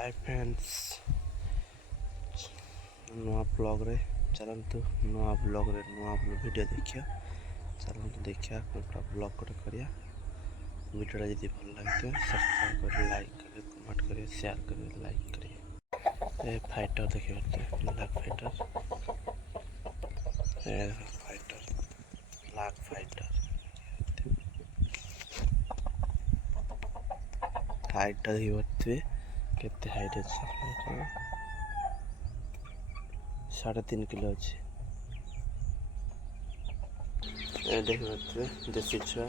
Hi friends, नुआ blog रे चलतु नुआ ब्लॉग वीडियो देखिए। चलतु देखिए पूरा ब्लॉग गोटे करिया। वीडियो जदि भल लगे सब्सक्राइब कर, लाइक करिए, कमेंट करिए, शेयर करिए, लाइक करिए। फाइटर देखिए, black fighter, fighter black fighter height देखिए केते हाइट अच्छे 3.5 किलो अच्छे। देखिए देसी छुआ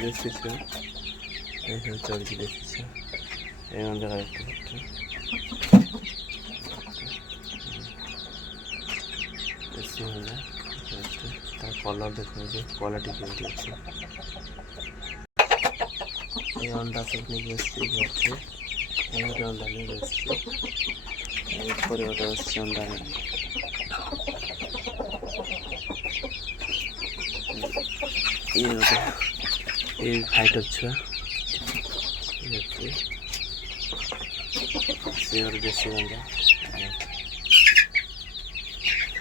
देसी छुआ चढ़ी देसी छुआ जगह देसी कलर देखिए क्वालिटी केमती अच्छे। ये अंडा सब नहीं अंडा नहीं गोटे अंडा ये फाइटर छुआ देसी अंडा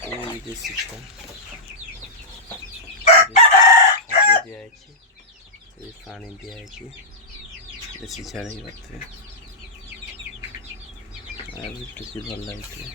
ये देसी छुआ खाद्य दिखाई पानी दिखाई देसी छाड़ी बात भल लगे।